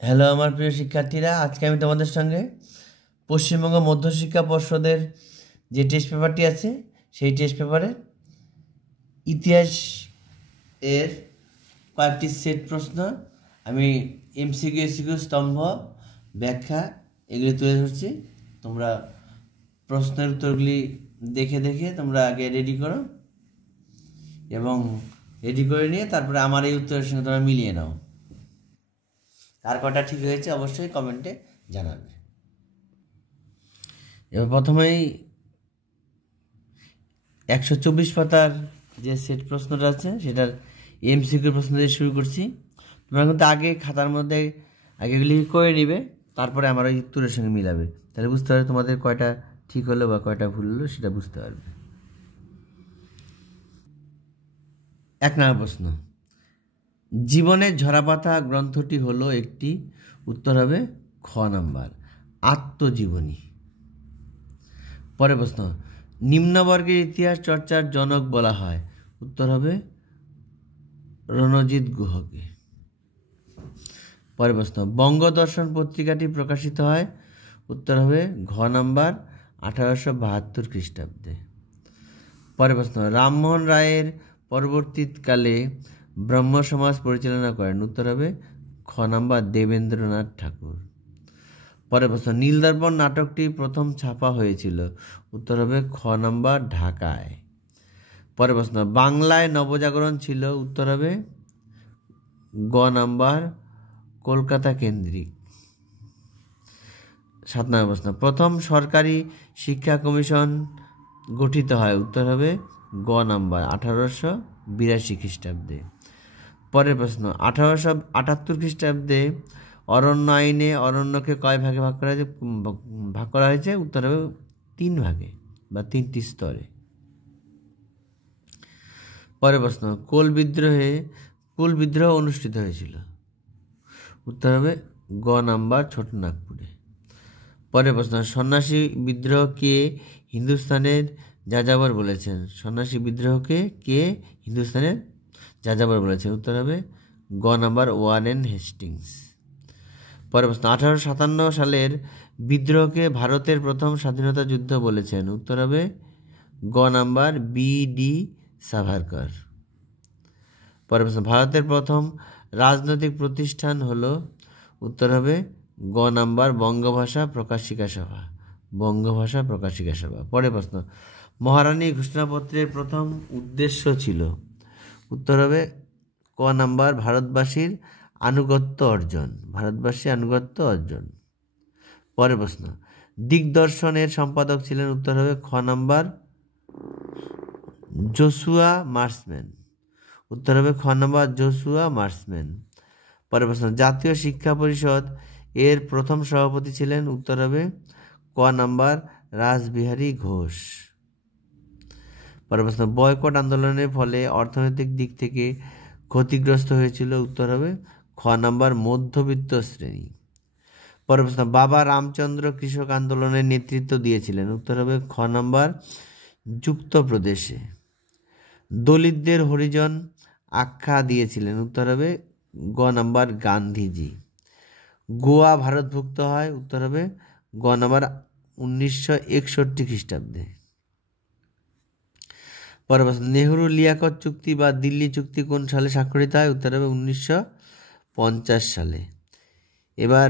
Hello আমার প্রিয় শিক্ষার্থীরা, আজকে আমি তোমাদের সঙ্গে পশ্চিমবঙ্গ মধ্যশিক্ষা পর্ষদের যে টেস্ট পেপারটি আছে সেই টেস্ট পেপারে ইতিহাস এর কয়েকটি সেট প্রশ্ন আমি এমসিকিউ, এসিকিউ, স্তম্ভ, ব্যাখ্যা এগুলি তুলে ধরছি। তোমরা প্রশ্নের উত্তরগুলি দেখে দেখে তোমরা আগে রেডি করো এবং রেডি করে নিয়ে তারপরে আমার এই উত্তরের সঙ্গে তোমরা মিলিয়ে নাও। কার কটা ঠিক হয়েছে অবশ্যই কমেন্টে জানাবে। এবার প্রথমেই 124 পাতার যে সেট প্রশ্নটা আছে সেটার এমসিকিউ প্রশ্ন দিয়ে শুরু করছি। তোমরা কিন্তু আগে খাতার মধ্যে আগে এগুলি করে নিবে, তারপরে আমার ওই উত্তরের সঙ্গে মিলাবে, তাহলে বুঝতে পারবে তোমাদের কয়টা ঠিক হলো বা কয়টা ভুল হলো সেটা বুঝতে পারবে। 1 নম্বর প্রশ্ন, জীবনের ঝরাপাতা গ্রন্থটি হলো একটি, উত্তর হবে খ নাম্বার আত্মজীবনী। পরের প্রশ্ন, নিম্নবর্গের ইতিহাস চর্চার জনক বলা হয়, উত্তর হবে রণজিৎ গুহকে। পরের প্রশ্ন, বঙ্গদর্শন পত্রিকাটি প্রকাশিত হয়, উত্তর হবে ঘ নাম্বার 1872 খ্রিস্টাব্দে। পরের প্রশ্ন, রামমোহন রায়ের পরবর্তীকালে ব্রহ্ম সমাজ পরিচালনা করেন, উত্তর হবে খ নাম্বার দেবেন্দ্রনাথ ঠাকুর। পরের প্রশ্ন, নীলদর্পণ নাটকটি প্রথম ছাপা হয়েছিল, উত্তর হবে খ নাম্বার ঢাকায়। পরের প্রশ্ন, বাংলায় নবজাগরণ ছিল, উত্তর হবে গ নাম্বার কলকাতা কেন্দ্রিক। 7 নম্বর প্রশ্ন, প্রথম সরকারি শিক্ষা কমিশন গঠিত হয়, উত্তর হবে গ নাম্বার 1882 খ্রিস্টাব্দে। পরের প্রশ্ন, 1878 খ্রিস্টাব্দে অরণ্য আইনে অরণ্যকে কয় ভাগে ভাগ করা হয়েছে, উত্তর হবে 3 ভাগে বা 3টি স্তরে। পরের প্রশ্ন, কোল বিদ্রোহ অনুষ্ঠিত হয়েছিল, উত্তর হবে গ নাম্বার ছোটনাগপুরে। পরের প্রশ্ন, সন্ন্যাসী বিদ্রোহকে হিন্দুস্তানের যাযাবর বলেছেন, সন্ন্যাসী বিদ্রোহকে কে হিন্দুস্তানের যাযাবর বলেছেন, উত্তর হবে গ নাম্বার ওয়ারেন হেস্টিংস। পরের প্রশ্ন, 1857 সালের বিদ্রোহকে ভারতের প্রথম স্বাধীনতা যুদ্ধ বলেছেন, উত্তর হবে গ নাম্বার বি.ডি. সাভারকর। পরের প্রশ্ন, ভারতের প্রথম রাজনৈতিক প্রতিষ্ঠান হলো, উত্তর হবে গ নাম্বার বঙ্গভাষা প্রকাশিকা সভা, বঙ্গভাষা প্রকাশিকা সভা। পরের প্রশ্ন, মহারানী ঘোষণাপত্রের প্রথম উদ্দেশ্য ছিল, উত্তর হবে ক নাম্বার ভারতবাসীর আনুগত্য অর্জন, ভারতবাসীর আনুগত্য অর্জন। পরের প্রশ্ন, দিগদর্শনের সম্পাদক ছিলেন, উত্তর হবে খ নাম্বার জোসুয়া মার্সম্যান, উত্তর হবে খ নাম্বার জোসুয়া মার্সম্যান। পরের প্রশ্ন, জাতীয় শিক্ষা পরিষদ এর প্রথম সভাপতি ছিলেন, উত্তর হবে ক নাম্বার রাসবিহারী ঘোষ। পরের প্রশ্ন, বয়কট আন্দোলনের ফলে অর্থনৈতিক দিক থেকে ক্ষতিগ্রস্ত হয়েছিল, উত্তর হবে খ নাম্বার মধ্যবিত্ত শ্রেণী। পরের প্রশ্ন, বাবা রামচন্দ্র কৃষক আন্দোলনের নেতৃত্ব দিয়েছিলেন, উত্তর হবে খ নাম্বার যুক্তপ্রদেশে। দলিতদের হরিজন আখ্যা দিয়েছিলেন, উত্তর হবে গ নাম্বার গান্ধীজি। গোয়া ভারতভুক্ত হয়, উত্তর হবে গ নাম্বার 1961 খ্রিস্টাব্দে। পরের প্রশ্ন, নেহরু লিয়াকত চুক্তি বা দিল্লি চুক্তি কোন সালে স্বাক্ষরিত হয়, উত্তর হবে 1950 সালে। এবার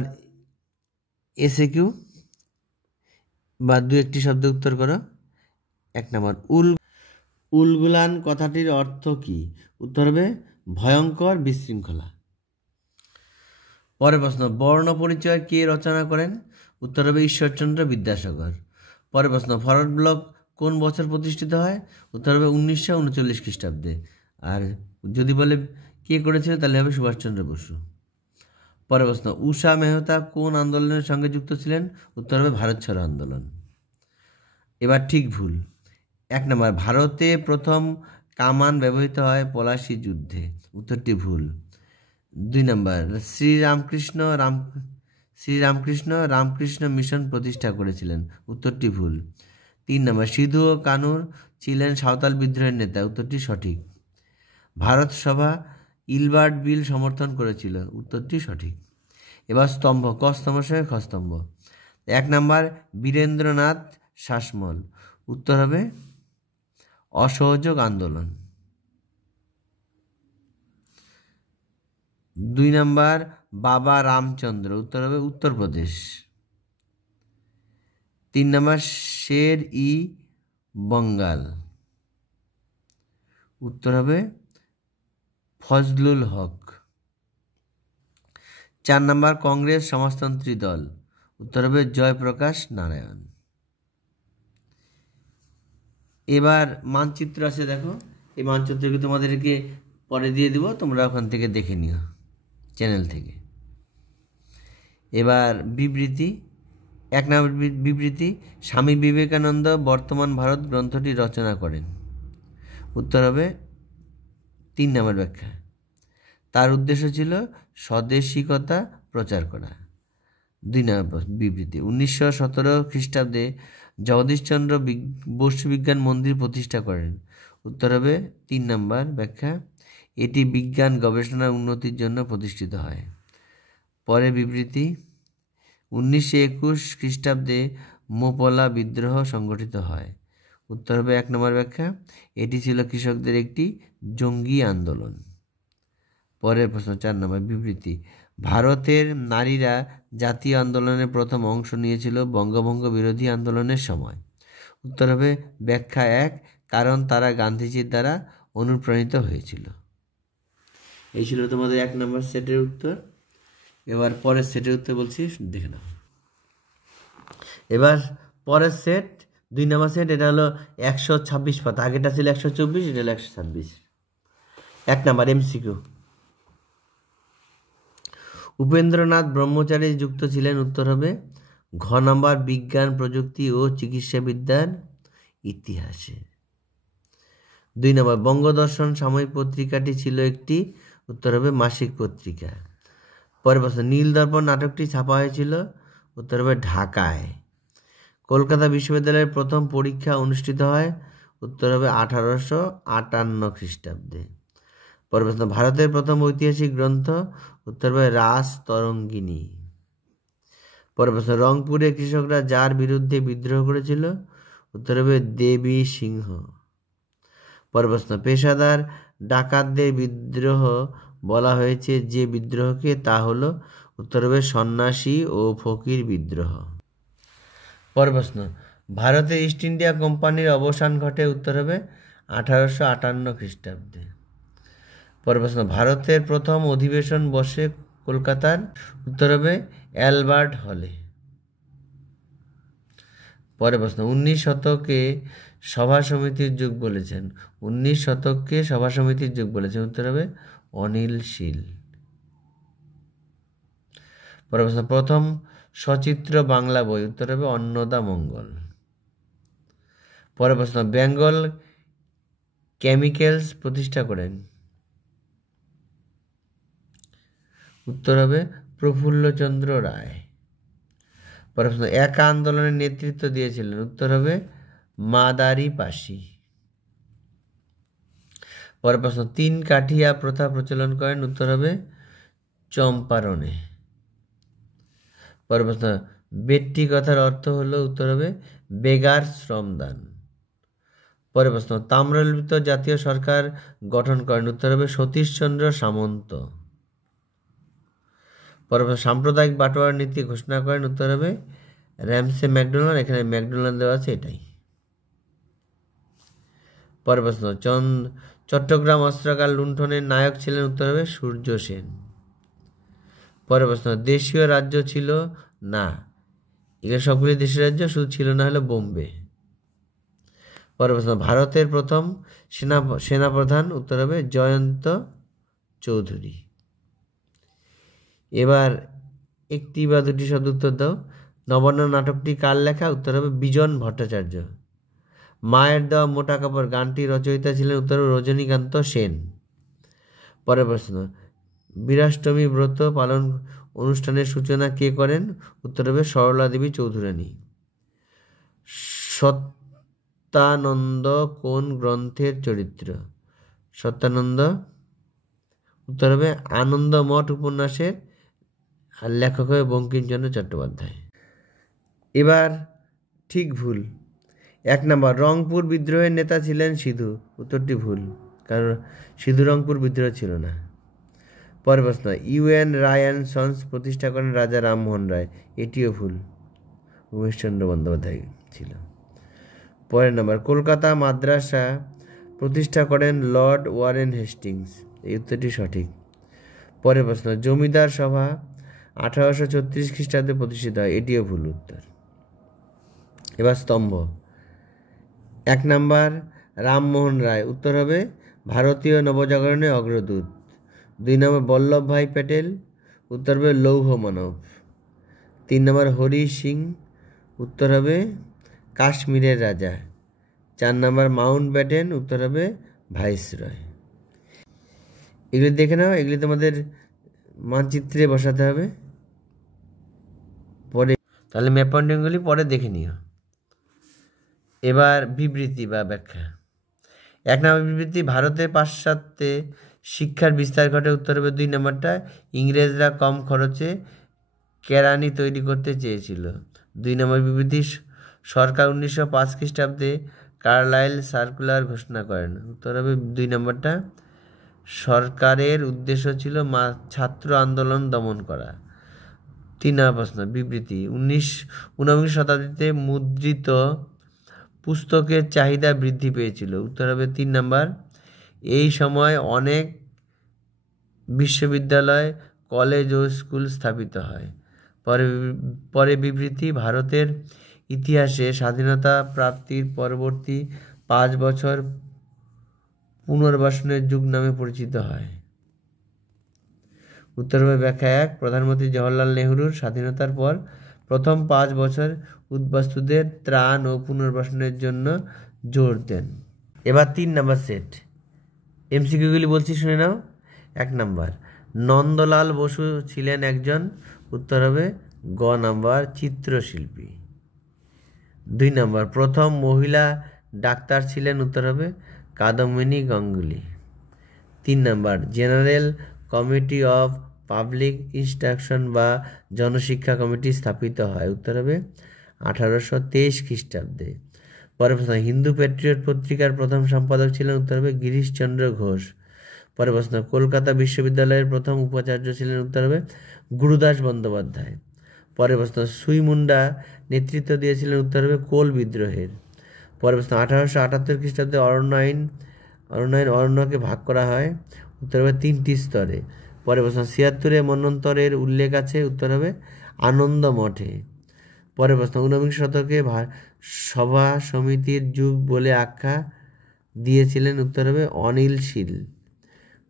এসএকিউ বা 2-1টি শব্দ উত্তর করো। 1 নম্বর, উলগুলান কথাটির অর্থ কি, উত্তর হবে ভয়ঙ্কর বিশৃঙ্খলা। পরের প্রশ্ন, বর্ণ পরিচয় কে রচনা করেন, উত্তর হবে ঈশ্বরচন্দ্র বিদ্যাসাগর। পরের প্রশ্ন, ফরওয়ার্ড ব্লক কোন বছর প্রতিষ্ঠিত হয়, উত্তর হবে 1939 খ্রিস্টাব্দে। আর যদি বলে কে করেছিল তাহলে হবে সুভাষচন্দ্র বসু। পরের প্রশ্ন, উষা মেহতা কোন আন্দোলনের সঙ্গে যুক্ত ছিলেন, উত্তর হবে ভারত ছাড়ো আন্দোলন। এবার ঠিক ভুল। 1 নম্বর, ভারতে প্রথম কামান ব্যবহৃত হয় পলাশী যুদ্ধে, উত্তরটি ভুল। 2 নম্বর, শ্রীরামকৃষ্ণ রামকৃষ্ণ মিশন প্রতিষ্ঠা করেছিলেন, উত্তরটি ভুল। 3 নম্বর, সিধু ও কানুর ছিলেন সাঁওতাল বিদ্রোহের নেতা, উত্তরটি সঠিক। ভারত সভা ইলবার্ট বিল সমর্থন করেছিল, উত্তরটি সঠিক। এবার স্তম্ভ, ক স্তম্ভের সঙ্গে খ স্তম্ভ। 1 নাম্বার বীরেন্দ্রনাথ শাসমল, উত্তর হবে অসহযোগ আন্দোলন। 2 নাম্বার বাবা রামচন্দ্র, উত্তর হবে উত্তরপ্রদেশ। 3 নাম্বার শের ই বঙ্গাল, উত্তর হবে ফজলুল হক। 4 নাম্বার কংগ্রেস সমাজতন্ত্রী দল, উত্তর হবে জয়প্রকাশ নারায়ণ। এবার মানচিত্র আছে, দেখো এই মানচিত্রকে তোমাদেরকে পরে দিয়ে দেবো, তোমরা ওখান থেকে দেখে নিও চ্যানেল থেকে। এবার বিবৃতি, 1 নম্বর বিবৃতি, স্বামী বিবেকানন্দ বর্তমান ভারত গ্রন্থটি রচনা করেন, উত্তর হবে 3 নম্বর ব্যাখ্যা। তার উদ্দেশ্য ছিল স্বদেশিকতা প্রচার করা। 2 নম্বর বিবৃতি, 1917 খ্রিস্টাব্দে জগদীশচন্দ্র বসু বিজ্ঞান মন্দির প্রতিষ্ঠা করেন, উত্তর হবে 3 নম্বর ব্যাখ্যা। এটি বিজ্ঞান গবেষণার উন্নতির জন্য প্রতিষ্ঠিত হয়। পরে বিবৃতি, 1921 খ্রিস্টাব্দে মোপলা বিদ্রোহ সংগঠিত হয়, উত্তর হবে 1 নম্বর ব্যাখ্যা। এটি ছিল কৃষকদের একটি জঙ্গি আন্দোলন। পরের প্রশ্ন 4 নম্বর বিবৃতি, ভারতের নারীরা জাতীয় আন্দোলনে প্রথম অংশ নিয়েছিল বঙ্গভঙ্গ বিরোধী আন্দোলনের সময়, উত্তর হবে ব্যাখ্যা 1, কারণ তারা গান্ধীজির দ্বারা অনুপ্রাণিত হয়েছিল। এই ছিল তোমাদের 1 নম্বর সেটের উত্তর। এবার পরের সেটের উত্তর বলছি, দেখে নাও। এবার পরের সেট 2 নম্বর সেট, এটা হলো 126 পাতা, আগেটা ছিল 124, এটা হলো 126। 1 নম্বর এমসিকিউ, উপেন্দ্রনাথ ব্রহ্মচারী যুক্ত ছিলেন, উত্তর হবে ঘ নম্বর বিজ্ঞান প্রযুক্তি ও চিকিৎসাবিদ্যার ইতিহাসে। 2 নম্বর বঙ্গদর্শন সাময়িক পত্রিকাটি ছিল একটি, উত্তর হবে মাসিক পত্রিকা। পরের প্রশ্ন, নীলদর্পণ নাটকটি ছাপা হয়েছিল, উত্তর হবে ঢাকায়। কলকাতা বিশ্ববিদ্যালয়ের প্রথম পরীক্ষা অনুষ্ঠিত হয়, উত্তর হবে 1858 খ্রিস্টাব্দে। পরের প্রশ্ন, ভারতের প্রথম ঐতিহাসিক গ্রন্থ, উত্তর হবে রাস তরঙ্গিনী। পরের প্রশ্ন, রংপুরে কৃষকরা যার বিরুদ্ধে বিদ্রোহ করেছিল, উত্তর হবে দেবী সিংহ। পরের প্রশ্ন, পেশাদার ডাকাতদের বিদ্রোহ বলা হয়েছে যে বিদ্রোহকে, তা হলো, উত্তর হবে সন্ন্যাসী ও ফকির বিদ্রোহ। পরের প্রশ্ন, ভারতের ইস্ট ইন্ডিয়া কোম্পানির অবসান ঘটে, উত্তর হবে 1858 খ্রিস্টাব্দে। পরের প্রশ্ন, ভারতের প্রথম অধিবেশন বসে কলকাতার, উত্তর হবে অ্যালবার্ট হলে। পরের প্রশ্ন, 19 শতকে সভা সমিতির যুগ বলেছেন, 19 শতককে সভা সমিতির যুগ বলেছেন, উত্তর হবে অনিল শীল। পরের প্রশ্ন, প্রথম সচিত্র বাংলা বই, উত্তর হবে অন্নদা মঙ্গল। পরের প্রশ্ন, বেঙ্গল কেমিক্যালস প্রতিষ্ঠা করেন, উত্তর হবে প্রফুল্লচন্দ্র রায়। পরের প্রশ্ন, একা আন্দোলনের নেতৃত্ব দিয়েছিলেন, উত্তর হবে মাদারি পাশি। পরের প্রশ্ন, 3 কাঠিয়া প্রথা প্রচলন করেন, উত্তর হবে চম্পারণে। পরের প্রশ্ন, বেট্টি কথার অর্থ হলো, উত্তর হবে বেগার শ্রমদান। পরের প্রশ্ন, তাম্রলিপ্ত জাতীয় সরকার গঠন করেন, উত্তর হবে সতীশচন্দ্র সামন্ত। পরের প্রশ্ন, সাম্প্রদায়িক বাটোয়ারা নীতি ঘোষণা করেন, উত্তর হবে র্যামসে ম্যাকডোনাল্ড, এখানে ম্যাকডোনাল্ড দেওয়া আছে, এটাই। পরের প্রশ্ন, চট্টগ্রাম অস্ত্রাগার লুণ্ঠনের নায়ক ছিলেন, উত্তর হবে সূর্য সেন। পরের প্রশ্ন, দেশীয় রাজ্য ছিল না, এগুলো সবগুলি দেশীয় রাজ্য, শুধু ছিল না হলো বোম্বে। পরের প্রশ্ন, ভারতের প্রথম সেনাপ্রধান, উত্তর হবে জয়ন্ত চৌধুরী। এবার একটি বা দুটি শব্দ উত্তর দাও। নবান্ন নাটকটি কার লেখা, উত্তর হবে বিজন ভট্টাচার্য। মায়ের দেওয়া মোটা কাপড় গানটি রচয়িতা ছিলেন, উত্তর হবে রজনীকান্ত সেন। পরের প্রশ্ন, বীরাষ্টমী ব্রত পালন অনুষ্ঠানের সূচনা কে করেন, উত্তর হবে সরলা দেবী চৌধুরানী। সত্যানন্দ কোন গ্রন্থের চরিত্র, সত্যানন্দ, উত্তর হবে আনন্দমঠ উপন্যাসের আর লেখক হবে বঙ্কিমচন্দ্র চট্টোপাধ্যায়। এবার ঠিক ভুল। 1 নম্বর, রংপুর বিদ্রোহের নেতা ছিলেন সিধু। উত্তরটি ভুল, কারণ সিধু রংপুর বিদ্রোহ ছিল না। পরের প্রশ্ন, ইউএন রায় অ্যান্ড সন্স প্রতিষ্ঠা করেন রাজা রামমোহন রায়। এটিও ভুল, উমেশচন্দ্র বন্দ্যোপাধ্যায় ছিল। পরের নম্বর, কলকাতা মাদ্রাসা প্রতিষ্ঠা করেন লর্ড ওয়ারেন হেস্টিংস। এই উত্তরটি সঠিক। পরের প্রশ্ন, জমিদার সভা 1836 খ্রিস্টাব্দে প্রতিষ্ঠিত হয়। এটিও ভুল উত্তর। এবার স্তম্ভ। 1 নম্বর, রামমোহন রায়। উত্তর হবে ভারতীয় নবজাগরণের অগ্রদূত। 2 নম্বর, বল্লভভাই প্যাটেল। উত্তর হবে লৌহ মানব। 3 নম্বর, হরি সিং। উত্তর হবে কাশ্মীরের রাজা। 4 নম্বর, মাউন্ট ব্যাটেন। উত্তর হবে ভাইসরয়। এগুলি দেখে নাও, এগুলি তোমাদের মানচিত্রে বসাতে হবে পরে, তাহলে ম্যাপ পয়েন্টিংগুলি পরে দেখে নিও। এবার বিবৃতি বা ব্যাখ্যা। 1 নম্বর বিবৃতি, ভারতে পাশ্চাত্যে শিক্ষার বিস্তার ঘটে। উত্তর হবে 2 নম্বরটা, ইংরেজরা কম খরচে কেরানি তৈরি করতে চেয়েছিল। 2 নম্বর বিবৃতি, সরকার 1905 খ্রিস্টাব্দে কার্লাইল সার্কুলার ঘোষণা করেন। উত্তর হবে 2 নম্বরটা, সরকারের উদ্দেশ্য ছিল ছাত্র আন্দোলন দমন করা। 3 নম্বর প্রশ্ন, বিবৃতি, 19 শতাব্দীতে মুদ্রিত পুস্তকের চাহিদা বৃদ্ধি পেয়েছিল। উত্তর হবে 3 নম্বর, এই সময় অনেক বিশ্ববিদ্যালয়, কলেজ ও স্কুল স্থাপিত হয়। পরে বিবৃতি, ভারতের ইতিহাসে স্বাধীনতা প্রাপ্তির পরবর্তী 5 বছর পুনর্বাসনের যুগ নামে পরিচিত হয়। উত্তর হবে ব্যাখ্যা 1, প্রধানমন্ত্রী জওহরলাল নেহরুর স্বাধীনতার পর প্রথম 5 বছর উদ্বাস্তুদের ত্রাণ ও পুনর্বাসনের জন্য জোর দেন। এবার 3 নম্বর সেট এমসিকিউগুলি বলছি, শুনে নাও। 1 নম্বর, নন্দলাল বসু ছিলেন একজন। উত্তর হবে গ নম্বর, চিত্রশিল্পী। 2 নম্বর, প্রথম মহিলা ডাক্তার ছিলেন। উত্তর হবে কাদম্বিনী গাঙ্গুলি। 3 নম্বর, general committee of public instruction বা জনশিক্ষা কমিটি স্থাপিত হয়। উত্তর হবে 1823 খ্রিস্টাব্দে। পরের প্রশ্ন, হিন্দু প্যাট্রিয়ট পত্রিকার প্রথম সম্পাদক ছিলেন। উত্তর হবে গিরিশচন্দ্র ঘোষ। পরের প্রশ্ন, কলকাতা বিশ্ববিদ্যালয়ের প্রথম উপাচার্য ছিলেন। উত্তর হবে গুরুদাস বন্দ্যোপাধ্যায়। পরের প্রশ্ন, সুই-মুন্ডা নেতৃত্ব দিয়েছিলেন। উত্তর হবে কোল বিদ্রোহের। পরের প্রশ্ন, 1878 খ্রিস্টাব্দে অরণ্যকে ভাগ করা হয়। উত্তর হবে 3টি স্তরে। পরের প্রশ্ন, 76-এ মন্বন্তরের উল্লেখ আছে। উত্তর হবে আনন্দ মঠে। পরের প্রশ্ন, 19বিংশ শতকে সভা সমিতির যুগ বলে আখ্যা দিয়েছিলেন। উত্তর হবে অনিল শীল।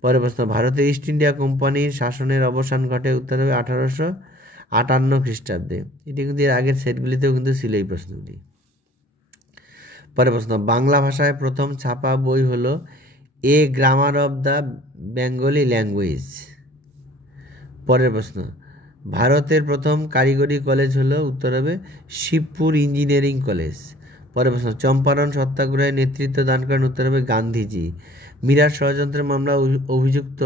পরের প্রশ্ন, ভারতের ইস্ট ইন্ডিয়া কোম্পানির শাসনের অবসান ঘটে। উত্তর হবে 1858 খ্রিস্টাব্দে। এটি কিন্তু এর আগের সেটগুলিতেও কিন্তু ছিল এই প্রশ্নগুলি। পরের প্রশ্ন, বাংলা ভাষায় প্রথম ছাপা বই হলো a grammar of the Bengali language. পরের প্রশ্ন, ভারতের প্রথম কারিগরি কলেজ হলো। উত্তর হবে শিবপুর ইঞ্জিনিয়ারিং কলেজ। পরের প্রশ্ন, চম্পারণ সত্যাগ্রহে নেতৃত্ব দান করেন। উত্তর হবে গান্ধীজি। মিরাট ষড়যন্ত্রের মামলা অভিযুক্ত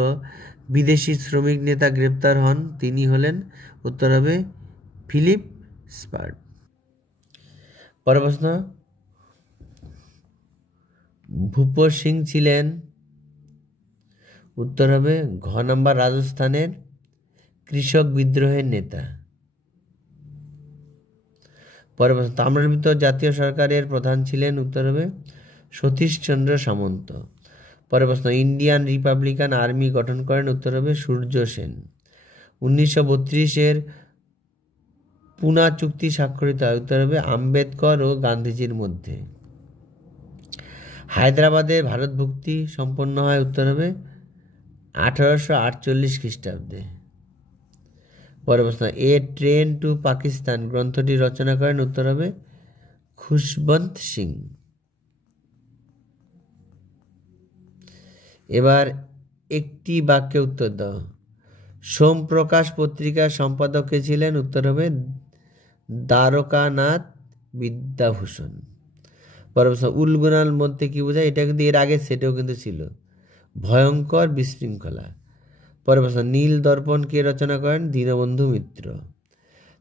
বিদেশি শ্রমিক নেতা গ্রেপ্তার হন। তিনি হলেন। উত্তর হবে ফিলিপ স্পার্ট। পরের প্রশ্ন, ভূপ সিং ছিলেন। উত্তর হবে ঘ নম্বর, রাজস্থানের কৃষক বিদ্রোহের নেতা। পরের প্রশ্ন, তাম্রলিপ্ত জাতীয় সরকারের প্রধান ছিলেন। উত্তর হবে সতীশচন্দ্র সামন্ত। পরের প্রশ্ন, ইন্ডিয়ান রিপাবলিকান আর্মি গঠন করেন। উত্তর হবে সূর্য সেন। 1932-এর পুনা চুক্তি স্বাক্ষরিত হয়। উত্তর হবে আম্বেদকর ও গান্ধীজির মধ্যে। হায়দ্রাবাদে ভারত ভুক্তি সম্পন্ন হয়। উত্তর হবে 1848 খ্রিস্টাব্দে। পরের প্রশ্ন, এ ট্রেন টু পাকিস্তান গ্রন্থটি রচনা করেন। উত্তর হবে খুশবন্ত সিং। এবার একটি বাক্যে উত্তর দাও। সোমপ্রকাশ পত্রিকার সম্পাদক কে ছিলেন? উত্তর হবে দ্বারকানাথ বিদ্যাভূষণ। পরের প্রশ্ন, উলগুনাল মধ্যে কি বোঝায়? এটা কিন্তু এর আগের সেটেও কিন্তু ছিল, ভয়ঙ্কর বিশৃঙ্খলা। পরের প্রশ্ন, নীল দর্পণ কে রচনা করেন? দীনবন্ধু মিত্র।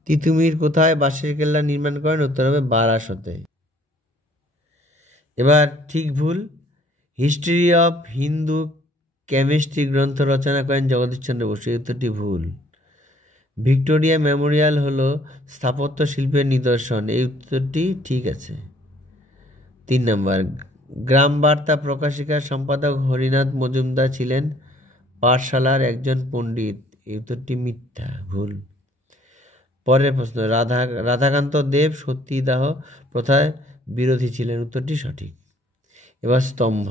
তিতুমির কোথায় বাঁশের কেল্লা নির্মাণ করেন? উত্তর হবে বারাসতে। এবার ঠিক ভুল। হিস্ট্রি অফ হিন্দু কেমিস্ট্রি গ্রন্থ রচনা করেন জগদীশচন্দ্র বসু। এই উত্তরটি ভুল। ভিক্টোরিয়া মেমোরিয়াল হলো স্থাপত্য শিল্পের নিদর্শন। এই উত্তরটি ঠিক আছে। 3 নম্বর, গ্রাম বার্তা প্রকাশিকার সম্পাদক হরিনাথ মজুমদার ছিলেন পাঠশালার একজন পণ্ডিত। এই উত্তরটি মিথ্যা, ভুল। পরের প্রশ্ন, রাধাকান্ত দেব সতীদাহ প্রথার বিরোধী ছিলেন। উত্তরটি সঠিক। এবার স্তম্ভ।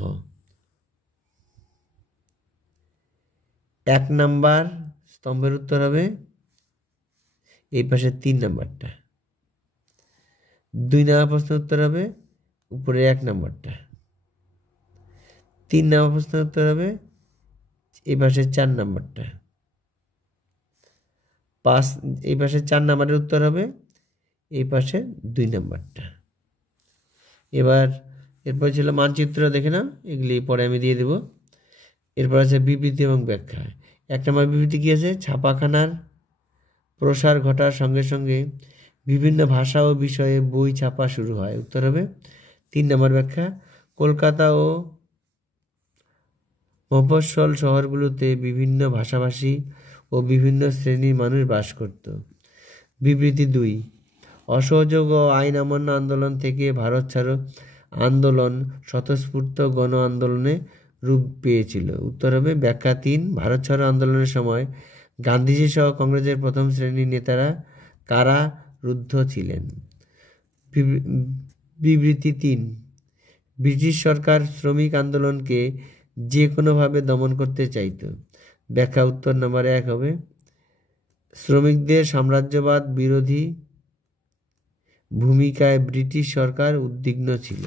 1 নাম্বার স্তম্ভের উত্তর হবে এই পাশে 3 নাম্বারটা। 2 নম্বর প্রশ্নের উত্তর হবে উপরে 1 নাম্বারটা। 3 নম্বর প্রশ্নের উত্তর হবে এই পাশে 4 নাম্বারটা। এই পাশে 4 নাম্বারের উত্তর হবে এই পাশে 2 নাম্বারটা। এবার এরপর ছিল মানচিত্র, দেখে নাও, এগুলি পরে আমি দিয়ে দেব। এরপর আছে বিবৃতি এবং ব্যাখ্যা। 1 নম্বর বিবৃতি কী আছে? ছাপাখানার প্রসার ঘটার সঙ্গে সঙ্গে বিভিন্ন ভাষা ও বিষয়ে বই ছাপা শুরু হয়। উত্তর হবে 3 নম্বর ব্যাখ্যা। কলকাতা ও মফস্বল শহরগুলোতে বিভিন্ন ভাষাভাষী ও বিভিন্ন শ্রেণীর মানুষ বাস করত। বিবৃতি 2, অসহযোগ ও আইন অমান্য আন্দোলন থেকে ভারত ছাড়ো আন্দোলন স্বতঃস্ফূর্ত গণ আন্দোলনে রূপ পেয়েছিল। উত্তর হবে ব্যাখ্যা 3, ভারত ছাড়ো আন্দোলনের সময় গান্ধীজি সহ কংগ্রেসের প্রথম শ্রেণীর নেতারা কারারুদ্ধ ছিলেন। বিবৃতি 3, ব্রিটিশ সরকার শ্রমিক আন্দোলনকে যে কোনোভাবে দমন করতে চাইত। ব্যাখ্যা উত্তর নম্বর 1 হবে শ্রমিকদের সাম্রাজ্যবাদ বিরোধী ভূমিকায় ব্রিটিশ সরকার উদ্বিগ্ন ছিল।